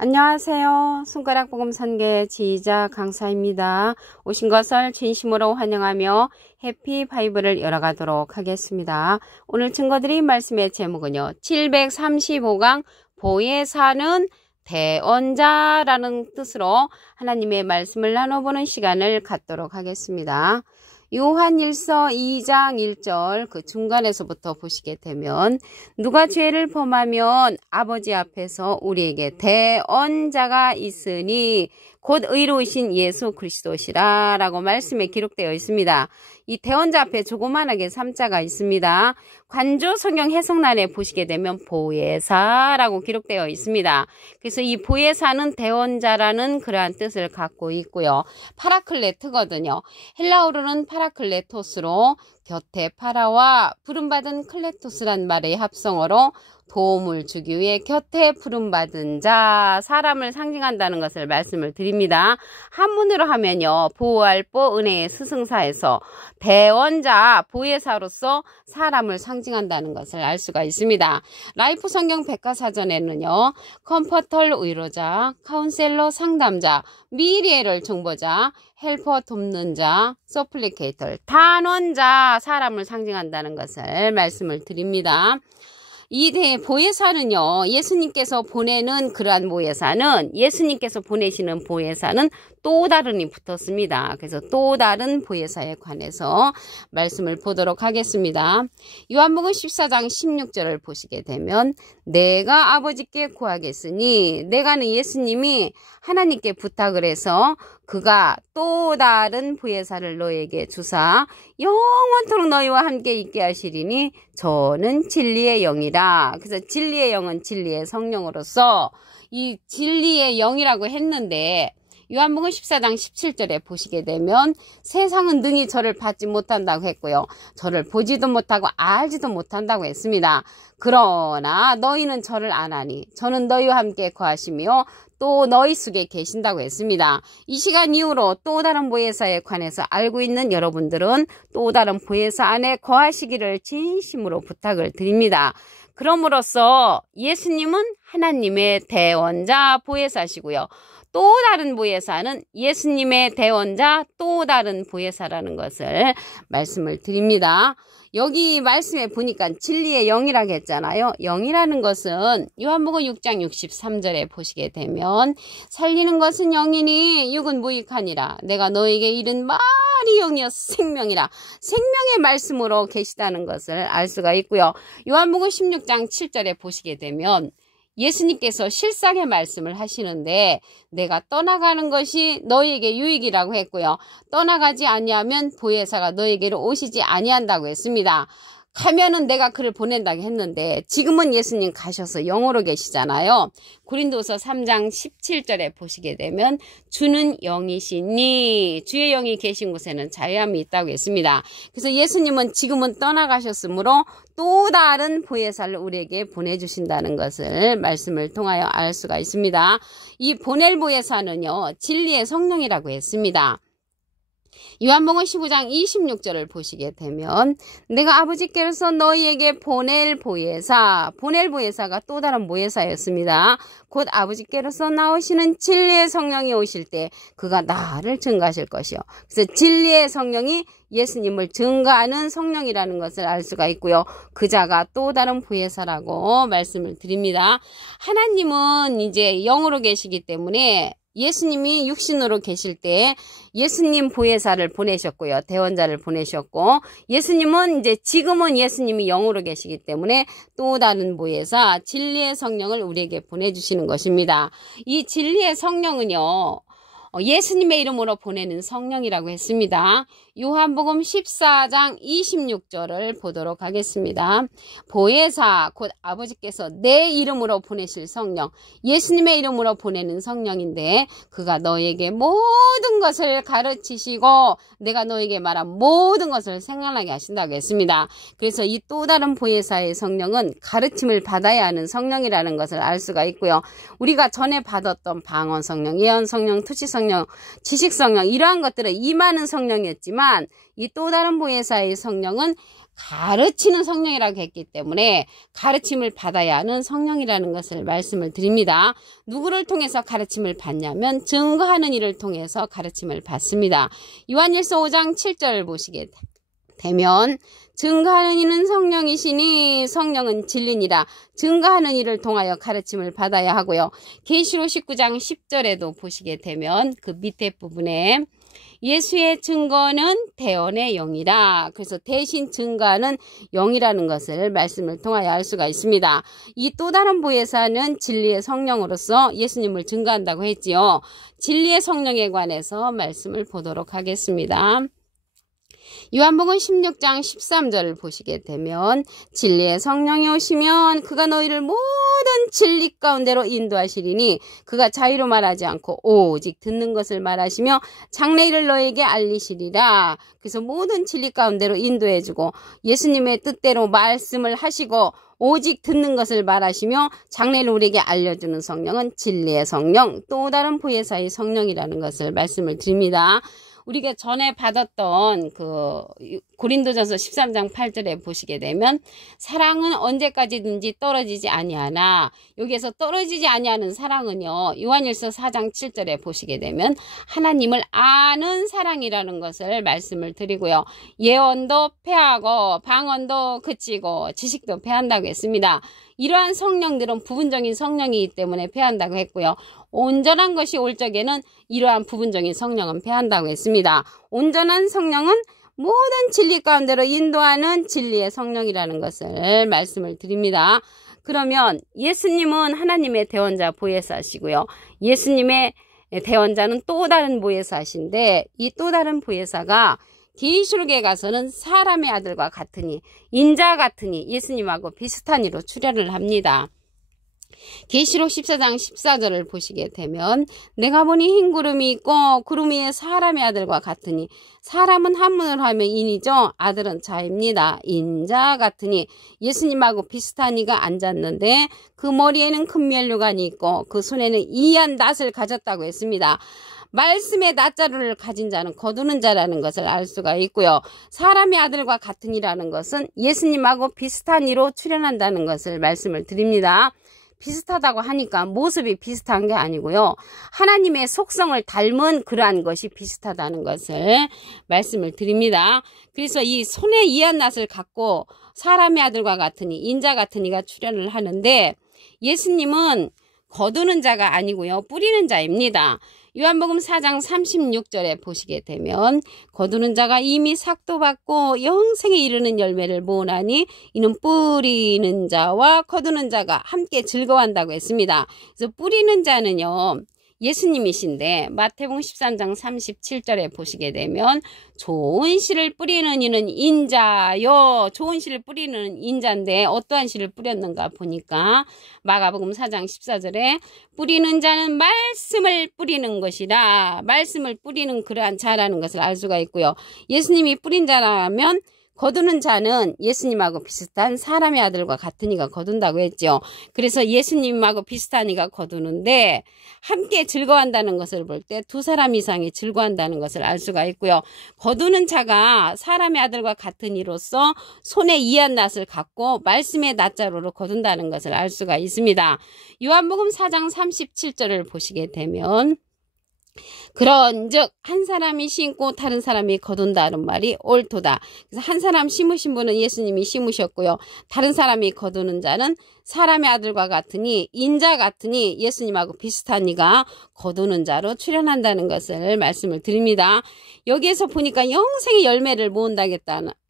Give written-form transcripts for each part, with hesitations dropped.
안녕하세요. 손가락 복음 선계 지휘자 강사입니다. 오신 것을 진심으로 환영하며 해피 바이블을 열어가도록 하겠습니다. 오늘 증거드린 말씀의 제목은요. 735강 보혜사는 대언자라는 뜻으로 하나님의 말씀을 나눠보는 시간을 갖도록 하겠습니다. 요한일서 2장 1절 그 중간에서부터 보시게 되면 누가 죄를 범하면 아버지 앞에서 우리에게 대언자가 있으니 곧 의로우신 예수 그리스도시라 라고 말씀에 기록되어 있습니다. 이 대언자 앞에 조그만하게 3자가 있습니다. 관조 성경 해석란에 보시게 되면 보혜사라고 기록되어 있습니다. 그래서 이 보혜사는 대언자라는 그러한 뜻을 갖고 있고요. 파라클레트거든요. 헬라어로는 파라클레토스로 곁에 파라와 부름받은 클레토스란 말의 합성어로 도움을 주기 위해 곁에 부름받은 자, 사람을 상징한다는 것을 말씀을 드립니다. 한문으로 하면요. 보호할보 은혜의 스승사에서 대언자, 보혜사로서 사람을 상징한다는 것을 알 수가 있습니다. 라이프 성경 백과사전에는요. 컴포털 의로자, 카운셀러 상담자, 미리에를 정보자, 헬퍼 돕는 자, 서플리케이터, 단원자, 사람을 상징한다는 것을 말씀을 드립니다. 이 보혜사는요, 예수님께서 보내는 그러한 보혜사는, 예수님께서 보내시는 보혜사는 또 다른이 붙었습니다. 그래서 또 다른 보혜사에 관해서 말씀을 보도록 하겠습니다. 요한복음 14장 16절을 보시게 되면 내가 아버지께 구하겠으니, 내가는 예수님이 하나님께 부탁을 해서 그가 또 다른 보혜사를 너에게 주사 영원토록 너희와 함께 있게 하시리니 저는 진리의 영이라. 그래서 진리의 영은 진리의 성령으로서 이 진리의 영이라고 했는데 요한복음 14장 17절에 보시게 되면 세상은 능히 저를 받지 못한다고 했고요. 저를 보지도 못하고 알지도 못한다고 했습니다. 그러나 너희는 저를 아나니 저는 너희와 함께 거하시며 또 너희 속에 계신다고 했습니다. 이 시간 이후로 또 다른 보혜사에 관해서 알고 있는 여러분들은 또 다른 보혜사 안에 거하시기를 진심으로 부탁을 드립니다. 그럼으로써 예수님은 하나님의 대언자 보혜사시고요. 또 다른 보혜사는 예수님의 대언자 또 다른 보혜사라는 것을 말씀을 드립니다. 여기 말씀에 보니까 진리의 영이라고 했잖아요. 영이라는 것은 요한복음 6장 63절에 보시게 되면 살리는 것은 영이니 육은 무익하니라. 내가 너에게 이른 말이 영이여 생명이라. 생명의 말씀으로 계시다는 것을 알 수가 있고요. 요한복음 16장 7절에 보시게 되면 예수님께서 실상의 말씀을 하시는데 내가 떠나가는 것이 너희에게 유익이라고 했고요. 떠나가지 아니하면 보혜사가 너희에게로 오시지 아니한다고 했습니다. 가면은 내가 그를 보낸다고 했는데 지금은 예수님 가셔서 영으로 계시잖아요. 고린도서 3장 17절에 보시게 되면 주는 영이시니 주의 영이 계신 곳에는 자유함이 있다고 했습니다. 그래서 예수님은 지금은 떠나가셨으므로 또 다른 보혜사를 우리에게 보내주신다는 것을 말씀을 통하여 알 수가 있습니다. 이 보낼 보혜사는요, 진리의 성령이라고 했습니다. 요한복음 15장 26절을 보시게 되면 내가 아버지께로서 너희에게 보낼 보혜사가 또 다른 보혜사였습니다. 곧 아버지께로서 나오시는 진리의 성령이 오실 때 그가 나를 증거하실 것이요. 그래서 진리의 성령이 예수님을 증거하는 성령이라는 것을 알 수가 있고요. 그자가 또 다른 보혜사라고 말씀을 드립니다. 하나님은 이제 영으로 계시기 때문에 예수님이 육신으로 계실 때 예수님 보혜사를 보내셨고요. 대언자를 보내셨고 예수님은 이제 지금은 예수님이 영으로 계시기 때문에 또 다른 보혜사 진리의 성령을 우리에게 보내주시는 것입니다. 이 진리의 성령은요. 예수님의 이름으로 보내는 성령이라고 했습니다. 요한복음 14장 26절을 보도록 하겠습니다. 보혜사 곧 아버지께서 내 이름으로 보내실 성령, 예수님의 이름으로 보내는 성령인데 그가 너에게 모든 것을 가르치시고 내가 너에게 말한 모든 것을 생각나게 하신다고 했습니다. 그래서 이 또 다른 보혜사의 성령은 가르침을 받아야 하는 성령이라는 것을 알 수가 있고요. 우리가 전에 받았던 방언 성령, 예언 성령, 투시 성령 성령, 지식 성령 이러한 것들은 임하는 성령이었지만 이 또 다른 보혜사의 성령은 가르치는 성령이라고 했기 때문에 가르침을 받아야 하는 성령이라는 것을 말씀을 드립니다. 누구를 통해서 가르침을 받냐면 증거하는 이를 통해서 가르침을 받습니다. 요한일서 5장 7절 보시게 되면 증거하는 이는 성령이시니 성령은 진리니라. 증거하는 이를 통하여 가르침을 받아야 하고요. 계시록 19장 10절에도 보시게 되면 그 밑에 부분에 예수의 증거는 대언의 영이라. 그래서 대신 증거하는 영이라는 것을 말씀을 통하여 알 수가 있습니다. 이 또 다른 보혜사는 진리의 성령으로서 예수님을 증거한다고 했지요. 진리의 성령에 관해서 말씀을 보도록 하겠습니다. 요한복음 16장 13절을 보시게 되면 진리의 성령이 오시면 그가 너희를 모든 진리 가운데로 인도하시리니 그가 자유로 말하지 않고 오직 듣는 것을 말하시며 장래일을 너희에게 알리시리라. 그래서 모든 진리 가운데로 인도해주고 예수님의 뜻대로 말씀을 하시고 오직 듣는 것을 말하시며 장래를 우리에게 알려주는 성령은 진리의 성령, 또 다른 보혜사의 성령이라는 것을 말씀을 드립니다. 우리가 전에 받았던 그 고린도전서 13장 8절에 보시게 되면 사랑은 언제까지든지 떨어지지 아니하나, 여기에서 떨어지지 아니하는 사랑은요, 요한일서 4장 7절에 보시게 되면 하나님을 아는 사랑이라는 것을 말씀을 드리고요. 예언도 패하고 방언도 그치고 지식도 패한다고 했습니다. 이러한 성령들은 부분적인 성령이기 때문에 패한다고 했고요. 온전한 것이 올 적에는 이러한 부분적인 성령은 패한다고 했습니다. 온전한 성령은 모든 진리 가운데로 인도하는 진리의 성령이라는 것을 말씀을 드립니다. 그러면 예수님은 하나님의 대원자 보혜사시고요. 예수님의 대원자는 또 다른 보혜사신데 이 또 다른 보혜사가 계시록에 가서는 사람의 아들과 같으니, 인자 같으니, 예수님하고 비슷한 이로 출현을 합니다. 계시록 14장 14절을 보시게 되면 내가 보니 흰 구름이 있고 구름 위에 사람의 아들과 같으니, 사람은 한문을 하면 인이죠. 아들은 자입니다. 인자 같으니, 예수님하고 비슷한 이가 앉았는데 그 머리에는 큰 면류관이 있고 그 손에는 이한 낫을 가졌다고 했습니다. 말씀의 낫자루를 가진 자는 거두는 자라는 것을 알 수가 있고요. 사람의 아들과 같은 이라는 것은 예수님하고 비슷한 이로 출현한다는 것을 말씀을 드립니다. 비슷하다고 하니까 모습이 비슷한 게 아니고요. 하나님의 속성을 닮은 그러한 것이 비슷하다는 것을 말씀을 드립니다. 그래서 이 손에 이한 낫을 갖고 사람의 아들과 같으니, 인자 같은 이가 출현을 하는데 예수님은 거두는 자가 아니고요. 뿌리는 자입니다. 요한복음 4장 36절에 보시게 되면 거두는 자가 이미 삭도 받고 영생에 이르는 열매를 모으나니 이는 뿌리는 자와 거두는 자가 함께 즐거워한다고 했습니다. 그래서 뿌리는 자는요, 예수님이신데 마태복음 13장 37절에 보시게 되면 좋은 씨를 뿌리는 이는 인자요. 좋은 씨를 뿌리는 인자인데 어떠한 씨를 뿌렸는가 보니까 마가복음 4장 14절에 뿌리는 자는 말씀을 뿌리는 것이라, 말씀을 뿌리는 그러한 자라는 것을 알 수가 있고요. 예수님이 뿌린 자라면 거두는 자는 예수님하고 비슷한 사람의 아들과 같은 이가 거둔다고 했죠. 그래서 예수님하고 비슷한 이가 거두는데 함께 즐거워한다는 것을 볼 때 두 사람 이상이 즐거워한다는 것을 알 수가 있고요. 거두는 자가 사람의 아들과 같은 이로서 손에 이한 낫을 갖고 말씀의 낫자루로 거둔다는 것을 알 수가 있습니다. 요한복음 4장 37절을 보시게 되면 그런즉 한 사람이 심고 다른 사람이 거둔다는 말이 옳도다. 그래서 한 사람 심으신 분은 예수님이 심으셨고요. 다른 사람이 거두는 자는 사람의 아들과 같으니, 인자 같으니 예수님하고 비슷한 이가 거두는 자로 출현한다는 것을 말씀을 드립니다. 여기에서 보니까 영생의 열매를 모은다고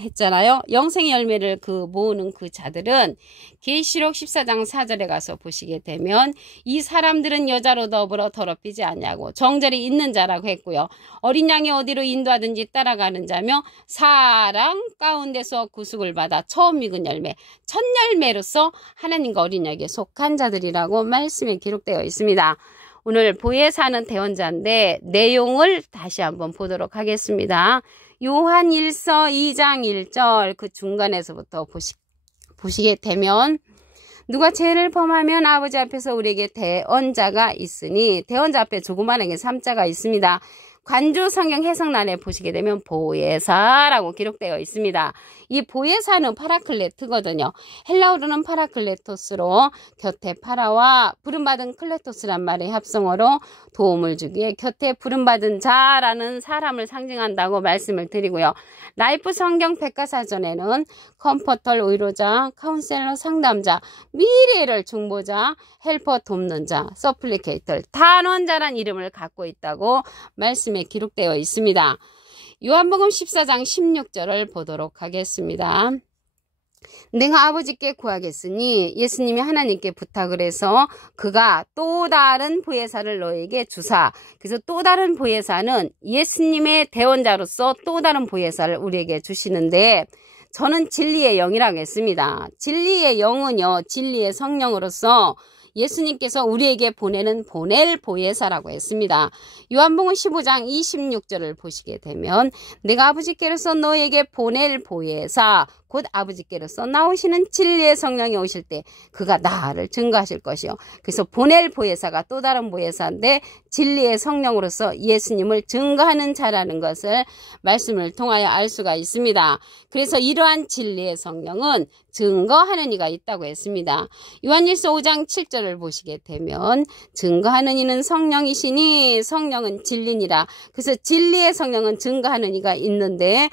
했잖아요. 영생의 열매를 모으는 그 자들은 계시록 14장 4절에 가서 보시게 되면 이 사람들은 여자로 더불어 더럽히지 않냐고 정절이 있는 자라고 했고요. 어린 양이 어디로 인도하든지 따라가는 자며 사랑 가운데서 구속을 받아 처음 익은 열매, 첫 열매로서 하나님과 어린 양에게 속한 자들이라고 말씀에 기록되어 있습니다. 오늘 보혜사는 대원자인데 내용을 다시 한번 보도록 하겠습니다. 요한 1서 2장 1절 그 중간에서부터 보시게 되면 누가 죄를 범하면 아버지 앞에서 우리에게 대언자가 있으니, 대언자 앞에 조그마하게 3자가 있습니다. 관주 성경 해석란에 보시게 되면 보혜사라고 기록되어 있습니다. 이 보혜사는 파라클레트거든요. 헬라어로는 파라클레토스로 곁에 파라와 부름받은 클레토스란 말의 합성어로 도움을 주기에 곁에 부름받은 자라는 사람을 상징한다고 말씀을 드리고요. 라이프 성경 백과사전에는 컴포터 위로자, 카운셀러 상담자, 미래를 중보자, 헬퍼 돕는 자, 서플리케이터, 단원자란 이름을 갖고 있다고 말씀에 기록되어 있습니다. 요한복음 14장 16절을 보도록 하겠습니다. 내가 아버지께 구하겠으니, 예수님이 하나님께 부탁을 해서 그가 또 다른 보혜사를 너에게 주사. 그래서 또 다른 보혜사는 예수님의 대원자로서 또 다른 보혜사를 우리에게 주시는데, 저는 진리의 영이라고 했습니다. 진리의 영은요, 진리의 성령으로서 예수님께서 우리에게 보낼 보혜사라고 했습니다. 요한복음 15장 26절을 보시게 되면 내가 아버지께로서 너에게 보낼 보혜사 곧 아버지께로서 나오시는 진리의 성령이 오실 때 그가 나를 증거하실 것이요. 그래서 보낼 보혜사가 또 다른 보혜사인데 진리의 성령으로서 예수님을 증거하는 자라는 것을 말씀을 통하여 알 수가 있습니다. 그래서 이러한 진리의 성령은 증거하는 이가 있다고 했습니다. 요한일서 5장 7절을 보시게 되면 증거하는 이는 성령이시니 성령은 진리니라. 그래서 진리의 성령은 증거하는 이가 있는데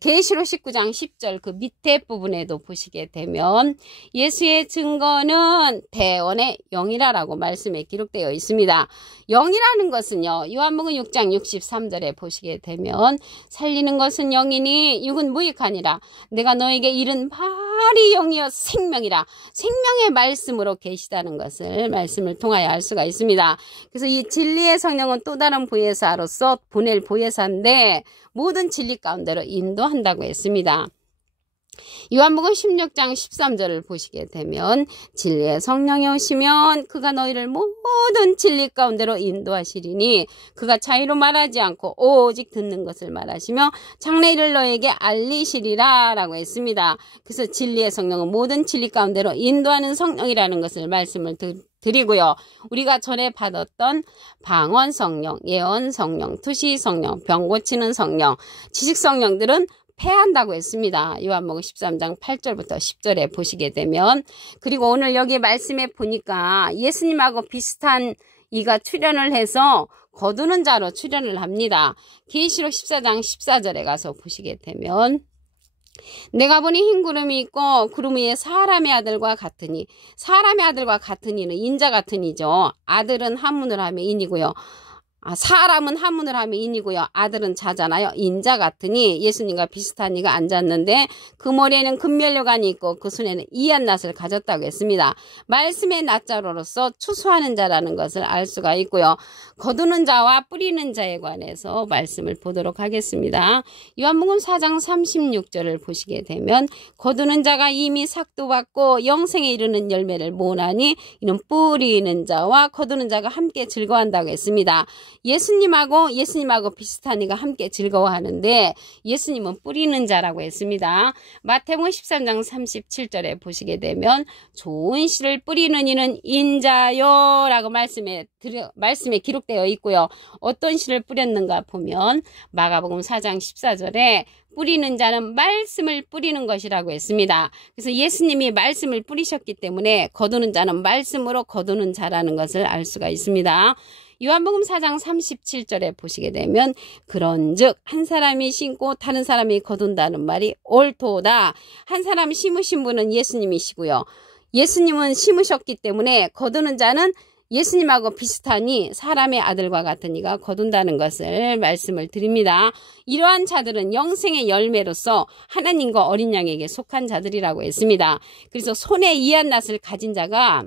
계시록 19장 10절 그 밑에 부분에도 보시게 되면 예수의 증거는 대원의 영이라고 말씀에 기록되어 있습니다. 영이라는 것은요, 요한복음 6장 63절에 보시게 되면 살리는 것은 영이니 육은 무익하니라. 내가 너에게 이른 말이 영이여 생명이라. 생명의 말씀으로 계시다는 것을 말씀을 통하여 알 수가 있습니다. 그래서 이 진리의 성령은 또 다른 보혜사로서 보낼 보혜사인데 모든 진리 가운데로 인도한다고 했습니다. 요한복음 16장 13절을 보시게 되면 진리의 성령이 오시면 그가 너희를 모든 진리 가운데로 인도하시리니 그가 자의로 말하지 않고 오직 듣는 것을 말하시며 장래일을 너에게 알리시리라 라고 했습니다. 그래서 진리의 성령은 모든 진리 가운데로 인도하는 성령이라는 것을 말씀을 드리고요. 우리가 전에 받았던 방언 성령, 예언 성령, 투시 성령, 병 고치는 성령, 지식 성령들은 패한다고 했습니다. 요한복음 13장 8절부터 10절에 보시게 되면, 그리고 오늘 여기 말씀에 보니까 예수님하고 비슷한 이가 출현을 해서 거두는 자로 출현을 합니다. 계시록 14장 14절에 가서 보시게 되면 내가 보니 흰 구름이 있고 구름 위에 사람의 아들과 같으니, 사람의 아들과 같은 이는 인자 같은 이죠. 아들은 한문을 하면 인이고요. 사람은 한문을 하면 인이고요. 아들은 자잖아요. 인자 같으니 예수님과 비슷한 이가 앉았는데 그 머리에는 금면류관이 있고 그 손에는 이한 낫을 가졌다고 했습니다. 말씀의 낫자로로서 추수하는 자라는 것을 알 수가 있고요. 거두는 자와 뿌리는 자에 관해서 말씀을 보도록 하겠습니다. 요한복음 4장 36절을 보시게 되면 거두는 자가 이미 삭도 받고 영생에 이르는 열매를 모으나니 이는 뿌리는 자와 거두는 자가 함께 즐거워한다고 했습니다. 예수님하고 비슷한 이가 함께 즐거워하는데 예수님은 뿌리는 자라고 했습니다. 마태복음 13장 37절에 보시게 되면 좋은 씨를 뿌리는 이는 인자요 라고 말씀에 기록되어 있고요. 어떤 씨를 뿌렸는가 보면 마가복음 4장 14절에 뿌리는 자는 말씀을 뿌리는 것이라고 했습니다. 그래서 예수님이 말씀을 뿌리셨기 때문에 거두는 자는 말씀으로 거두는 자라는 것을 알 수가 있습니다. 요한복음 4장 37절에 보시게 되면 그런즉 한 사람이 심고 다른 사람이 거둔다는 말이 옳도다. 한 사람이 심으신 분은 예수님이시고요. 예수님은 심으셨기 때문에 거두는 자는 예수님하고 비슷하니 사람의 아들과 같은 이가 거둔다는 것을 말씀을 드립니다. 이러한 자들은 영생의 열매로서 하나님과 어린 양에게 속한 자들이라고 했습니다. 그래서 손에 이한 낫을 가진 자가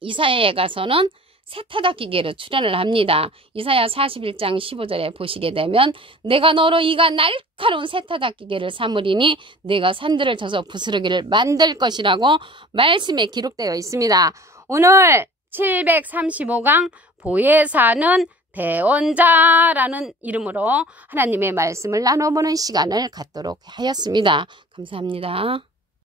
이사야에 가서는 세타닥기계로 출현을 합니다. 이사야 41장 15절에 보시게 되면 내가 너로 이가 날카로운 세타닥기계를 삼으리니 내가 산들을 쳐서 부스러기를 만들 것이라고 말씀에 기록되어 있습니다. 오늘 735강 보혜사는 대원자라는 이름으로 하나님의 말씀을 나눠보는 시간을 갖도록 하였습니다. 감사합니다.